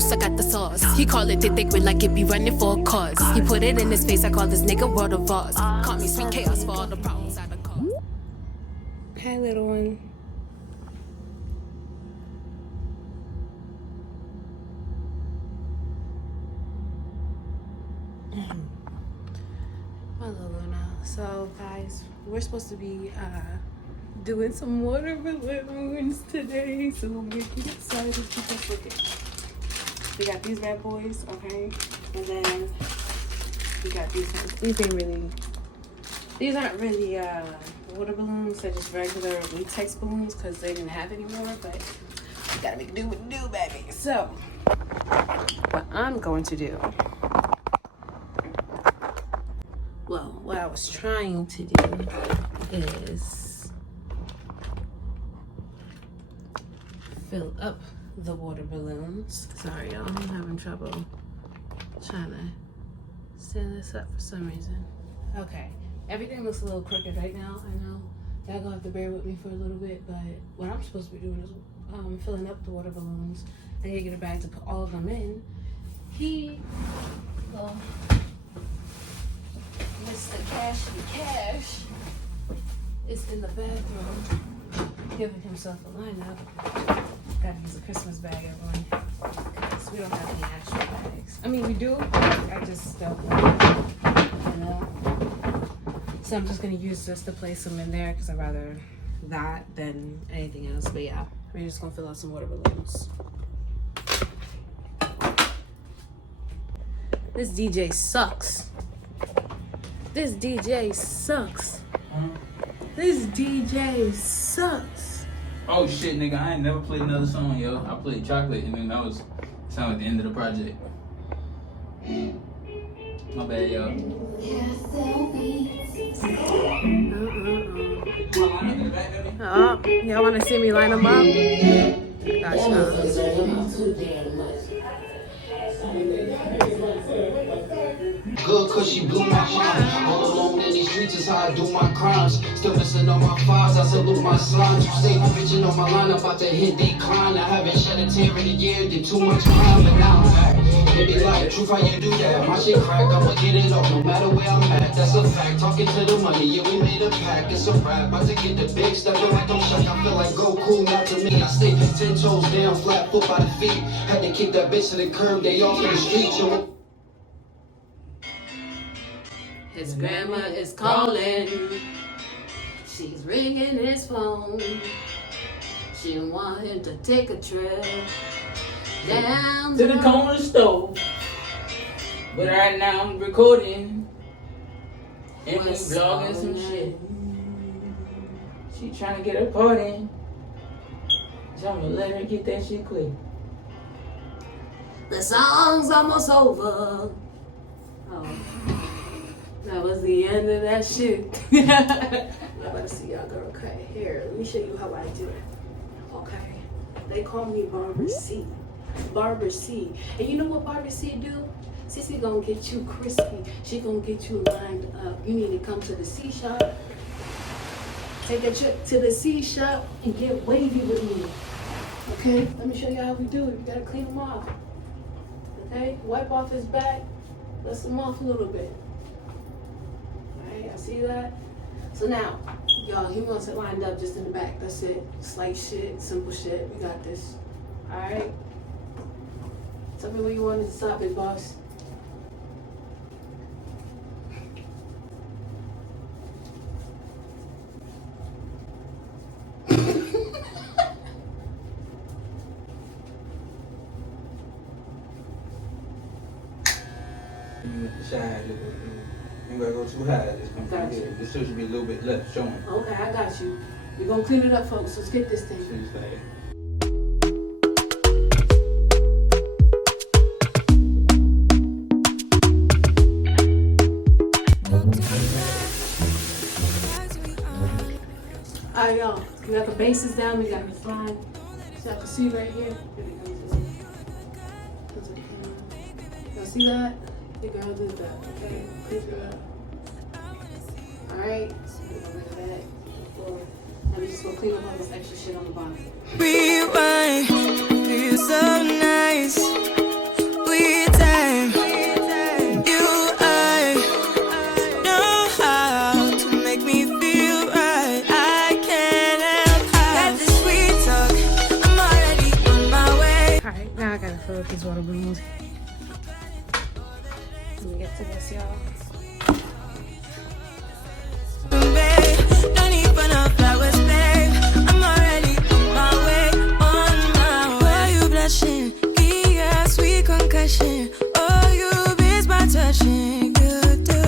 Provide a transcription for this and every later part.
juice, I got the sauce. He call it thick with like it be running for a cause. He put it in his face, I call this nigga World of Oz. Call me sweet chaos for all the problems I done caused. Hi, little one. My little Luna. So, guys, we're supposed to be doing some water balloons today. So we're getting excited. Keep us looking. We got these bad boys, okay? And then we got these ones. These aren't really water balloons. They're just regular latex balloons because they didn't have any more. But we gotta make do what do, baby. So, what I'm going to do. Well, what I was trying to do is fill up the water balloons. Sorry, y'all, I'm having trouble trying to stand this up for some reason. Okay, everything looks a little crooked right now. I know y'all gonna have to bear with me for a little bit, but what I'm supposed to be doing is filling up the water balloons. I need to get a bag to put all of them in. Mr. Cash is in the bathroom giving himself a lineup. Gotta use a Christmas bag, everyone, because we don't have any actual bags. I mean, we do, I just don't want it, you know? So I'm just gonna use this to place them in there because I'd rather that than anything else. But yeah, we're just gonna fill out some water balloons. This DJ sucks. This DJ sucks. This DJ sucks. Oh shit, nigga, I ain't never played another song, yo. I played Chocolate and then that was sound like the end of the project. My bad, yo. Y'all wanna see me line them up? Gotcha. Good cause she blew my mind. All alone in these streets is how I do my crimes. Still missing all my files, I salute my signs. You say bitching on my line, I'm about to hit decline. I haven't shed a tear in a year, did too much crime, but now I'm back. They be like, truth, how you do that? My shit crack, I'ma get it off no matter where I'm at. That's a fact, talking to the money, yeah, we made a pact. It's a rap, about to get the big step, like don't shock. I feel like Goku, not to me. I stay 10 toes down, flat foot by the feet. Had to kick that bitch to the curb, they off in the street, yo. His grandma is calling. She's ringing his phone. She want him to take a trip down To the corner store. But right now I'm recording. And we vlogging some shit. She trying to get her party. So I'm gonna let her get that shit quick. The song's almost over. Oh. That was the end of that shit. I'm about to see y'all girl cut hair. Let me show you how I do it. Okay. They call me Barber C. Barber C. And you know what Barber C do? Sissy gonna get you crispy. She gonna get you lined up. You need to come to the C shop. Take a trip to the C shop and get wavy with me. Okay? Let me show you how we do it. You gotta clean them off. Okay? Wipe off his back. Dust them off a little bit. Y'all see that? So now, y'all, he wants it lined up just in the back. That's it. Slight shit, simple shit. We got this. Alright? Tell me where you want to stop, big boss. You gotta go too high. Just come from here. This should be a little bit left showing. Okay, I got you. We're gonna clean it up, folks. Let's get this thing. She's like, Alright, y'all. We got the bases down. We got the fine. So I can see right here. Y'all see that? The girl did that. Okay, clean it up. Alright. Now we just gonna clean up all this extra shit on the bottom. Rewind, feels so nice. things. Let me get to this, y'all. Don't need for no flowers, babe. I'm already on my way, on my way. Why you blushing? Yeah, sweet concussion. Oh, you miss my touching. You do.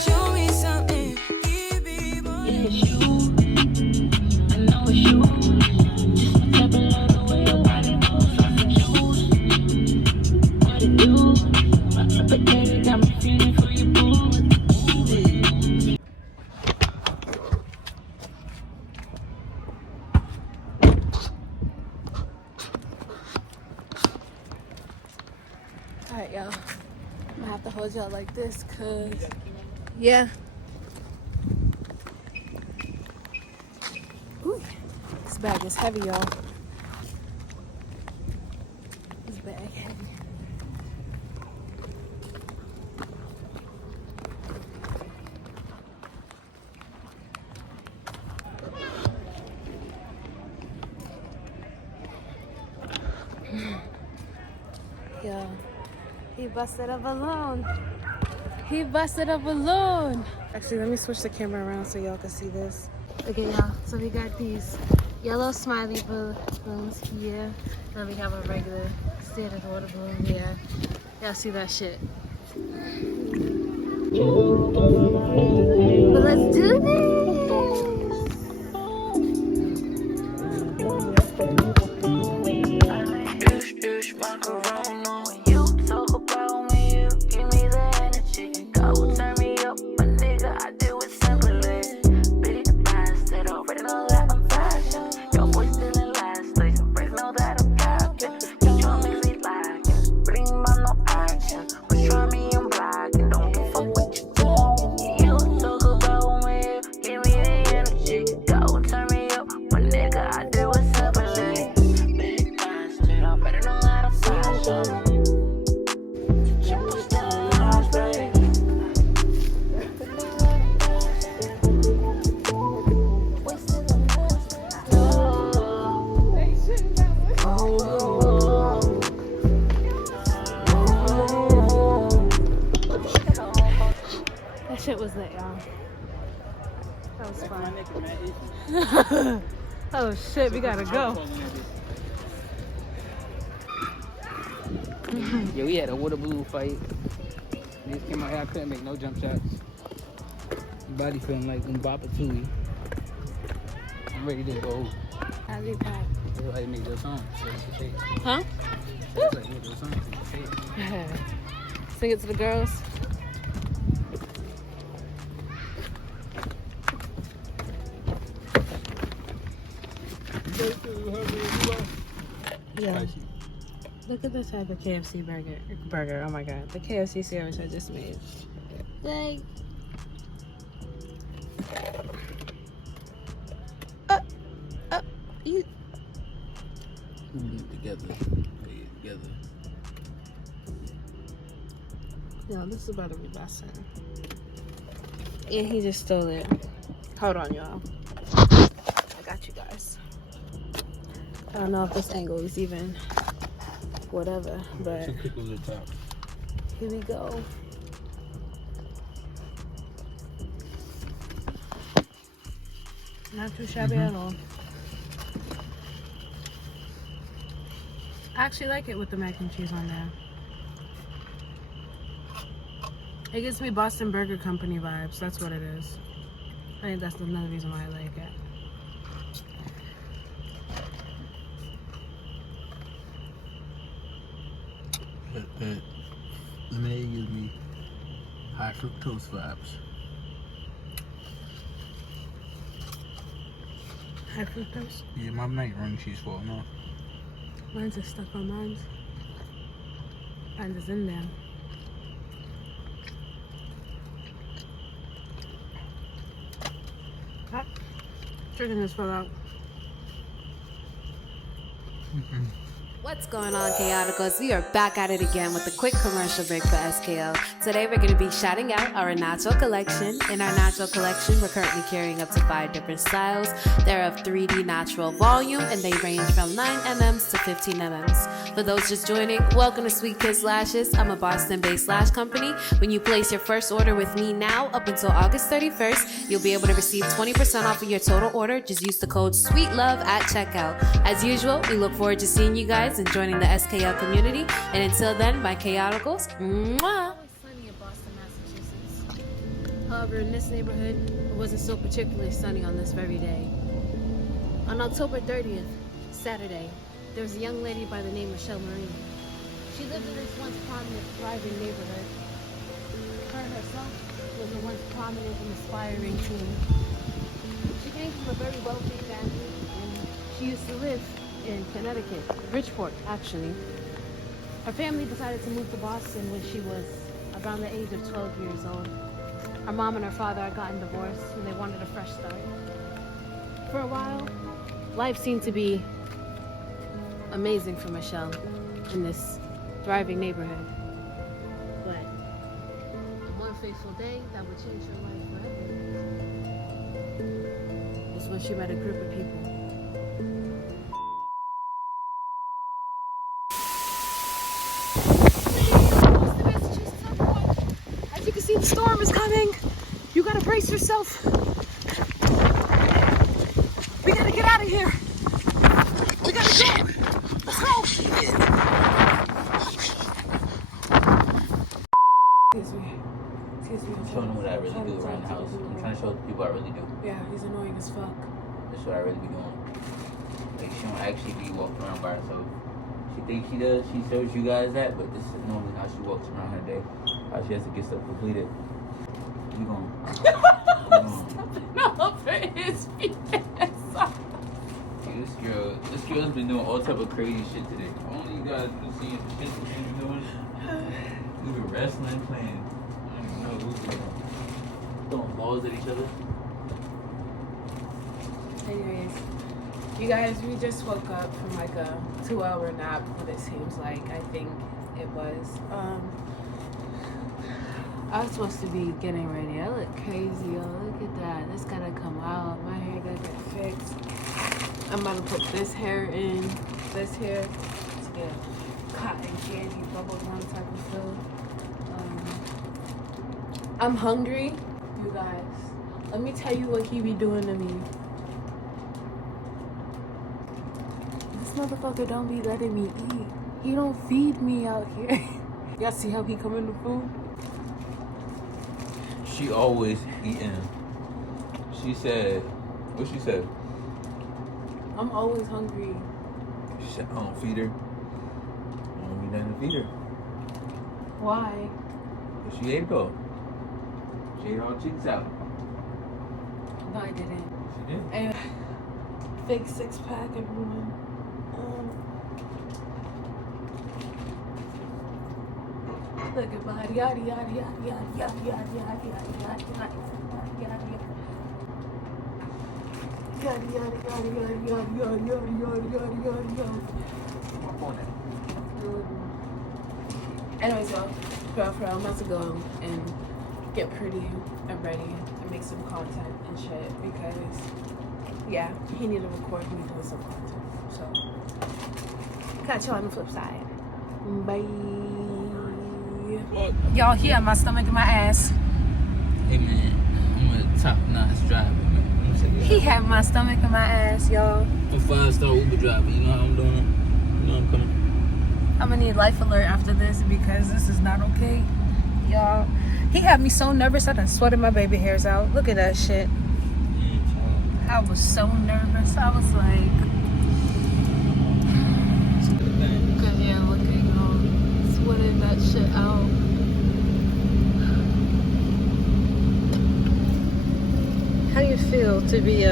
Show me something. Give me more. Yeah, it's you. I know it's you. Just my type of love, the way your body moves, so confused. What it do? My appetite got me feeling for you, boo. Alright, y'all. I'm gonna have to hold y'all like this, cause yeah. Ooh, this bag is heavy, y'all. This bag heavy. Yeah. He busted a balloon. He busted a balloon. Actually, let me switch the camera around so y'all can see this. Okay, y'all. So we got these yellow smiley balloons here. Then we have a regular standard water balloon here. Y'all see that shit. But let's do this. Shit was lit, y'all. That was fun. Oh shit, we gotta go. Yeah, we had a water balloon fight. This came out here, I couldn't make no jump shots. Body feeling like Mbappa Tui. I'm ready to go. I'll be back. That's why you make those songs. Huh? That's like make those songs. Sing it to the girls. Yeah. Look at the type of KFC burger. Oh my god, the KFC sandwich I just made. Like, you. Together. Together. No, this is about to be busting. And he just stole it. Hold on, y'all. I got you guys. I don't know if this angle is even whatever, but here we go. Not too shabby at all. I actually like it with the mac and cheese on there. It gives me Boston Burger Company vibes. That's what it is. I think that's another reason why I like it. That lemonade gives me high fructose vibes. High fructose? Yeah, my night running cheese falling off. Mine's just stuck on mine. And it's in there. Ah, chicken just fell out. What's going on, Chaoticals? We are back at it again with a quick commercial break for SKL. Today we're going to be shouting out our natural collection. In our natural collection, we're currently carrying up to 5 different styles. They're of 3D natural volume and they range from 9mm to 15mm. For those just joining, welcome to Sweet Kiss Lashes. I'm a Boston-based lash company. When you place your first order with me now up until August 31st, you'll be able to receive 20% off of your total order. Just use the code SWEETLOVE at checkout. As usual, we look forward to seeing you guys and joining the SKL community. And until then, my Chaoticals, mwah! Sunny in Boston, Massachusetts. However, in this neighborhood, it wasn't so particularly sunny on this very day. On October 30th, Saturday, there was a young lady by the name of Michelle Marine. She lived in this once prominent, thriving neighborhood. Her herself was a once prominent and aspiring teen. She came from a very wealthy family, and she used to live in Connecticut, Bridgeport, actually. Her family decided to move to Boston when she was around the age of 12 years old. Her mom and her father had gotten divorced and they wanted a fresh start. For a while, life seemed to be amazing for Michelle in this thriving neighborhood. But one fateful day that would change her life forever is when she met a group of people. As you can see, the storm is coming. You gotta brace yourself. We gotta get out of here. We gotta go. Let's go. Excuse me. I'm showing them what I really do around the house. I'm trying to show the people I really do. Yeah, he's annoying as fuck. That's what I really be doing. Like, she don't actually be walking around by herself. She thinks she does. She shows you guys that, but this is normally how she walks around her day. How she has to get stuff completed. You going? No, for his feet. This girl's been doing all type of crazy shit today. Only you guys been seeing the shit that she's been doing. We been wrestling, playing. I don't even know who's throwing balls at each other. Anyways, you guys, we just woke up from like a 2-hour nap, what it seems like. I think it was. I was supposed to be getting ready. I look crazy, yo. Look at that. This gotta come out. My hair gotta get fixed. I'm about to put this hair in, this hair to get cotton candy, bubble gum type of feel. I'm hungry, you guys. Let me tell you what he be doing to me. This motherfucker don't be letting me eat. He don't feed me out here. Y'all see how he come in the food? She always eating. She said, what she said? I'm always hungry. She said, I don't feed her. I don't be nothing to feed her. Why? But she ate it all. She ate all cheeks out. No, I didn't. She did. And fake 6-pack, everyone. Look at my yada yada yada yada yada yada yada yada yada yada Anyways, y'all, for I'm about to go and get pretty and ready and make some content and shit because, yeah, he need to record me doing some content. So, catch you on the flip side. Bye. Y'all, he had my stomach and my ass. Hey man, I'm a top-notch driver, man. He had my stomach and my ass, y'all. I'm a 5-star Uber driver. You know how I'm doing? You know I'm coming. I'm gonna need life alert after this because this is not okay, y'all. He had me so nervous I done sweated my baby hairs out. Look at that shit. I was so nervous. I was like, good, yeah, look at y'all sweating that shit out. How do you feel to be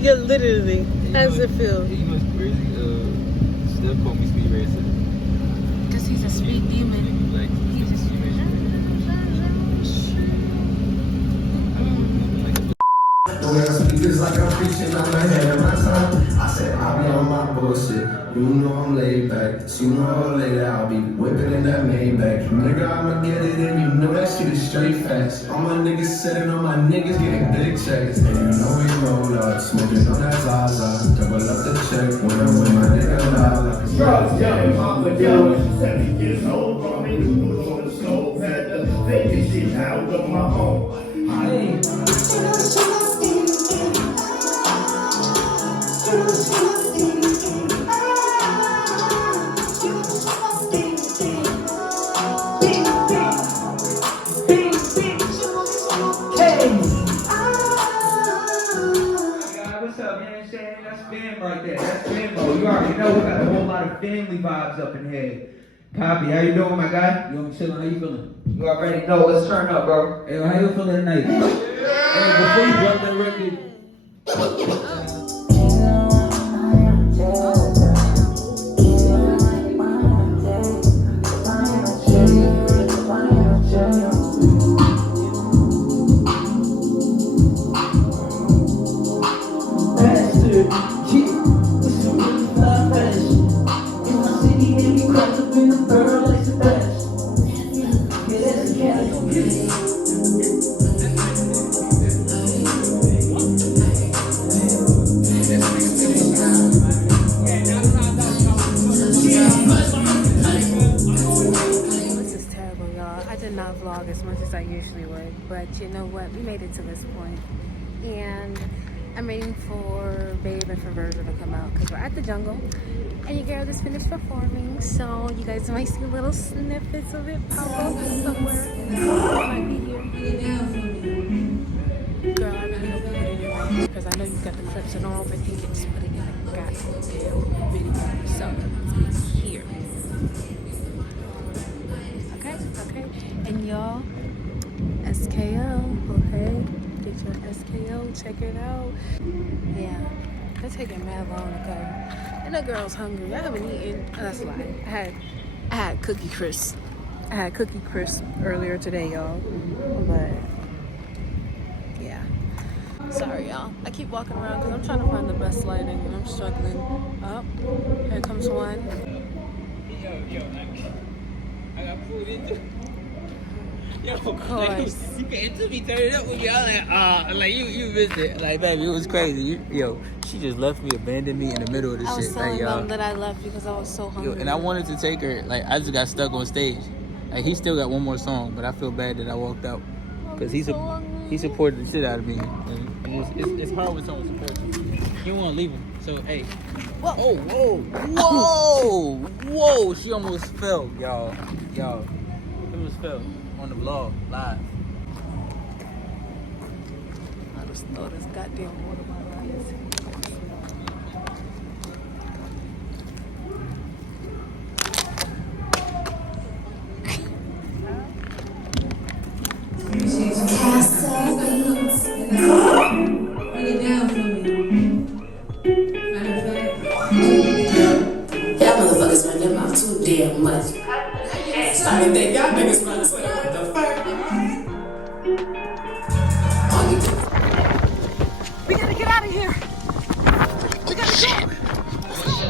Yeah, literally. How does it feel? You know what's crazy? Steph called me speed racer. Because he's a speed demon. Like, He's a speed The way I speak like I'm preaching, I'm ahead of my time. I said, I'll be on my bullshit. You know I'm laid back. Sooner or later, I'll be whipping in that Maybach. Nigga, I'ma get it in. You know that shit is straight facts. All my niggas sitting on my niggas getting big checks. And you know we roll up, smoking on that Zaza. Double up the check when I'm with my nigga Lala. Drugs, young mama, yo, she's 7 years old. Brought me noodles on the stove. Had to fake this shit out on my own. I ain't. Right there, that's Fimbo. You already know we got a whole lot of family vibes up in here. Poppy, how you doing, my guy? Yo, I'm chilling. How you feeling? You already know. Let's turn up, bro. Hey, how you feeling tonight? Hey, before you drop that record. Vlog as much as I usually would, but you know what, we made it to this point and I'm waiting for Babe and for Virgil to come out because we're at the jungle and your girl just finished performing, so you guys might see little snippets of it pop up somewhere. It might be here. Girl, I really hope you put it in right here because I know you've got the clips, so don't overthink it, just put it in a goddamn video. So it's here. Okay, and y'all, SKO, okay, get your SKO, check it out. Yeah, they're taking mad long to go, and the girl's hungry. I haven't eaten. Oh, that's a lie. I had Cookie Crisp. I had Cookie Crisp earlier today, y'all. But yeah, sorry, y'all. I keep walking around because I'm trying to find the best lighting, and I'm struggling. Oh, here comes one. I got food into. Yo, of course. You came to me, turned it up with me. I was like, you missed it. Like, baby, it was crazy. She just left me, abandoned me in the middle of this shit. I was telling them that I left because I was so hungry. And I wanted to take her. Like, I just got stuck on stage. Like, he still got one more song, but I feel bad that I walked out because he supported the shit out of me. And it's hard when someone supports you. You don't want to leave him. So, hey. Whoa. Oh, whoa. She almost fell, y'all. She almost fell on the vlog, live. I just throw this goddamn water bottle out his head. Bring it down for me. Matter of fact, y'all motherfuckers run your mouth too damn much. I didn't think y'all niggas run the same. What the fuck? We gotta get out of here. We gotta go. Shed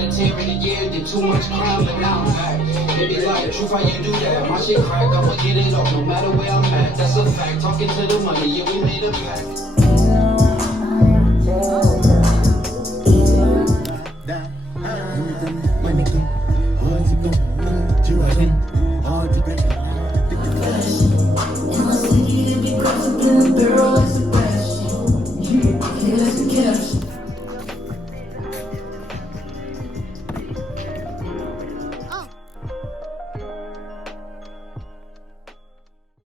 a tear in a year, did too much crime, but now I'm back. They be like, truth, how you do that? My shit crack, I'ma get it off no matter where I'm at. That's a fact. Talking to the money, yeah, we made a pact.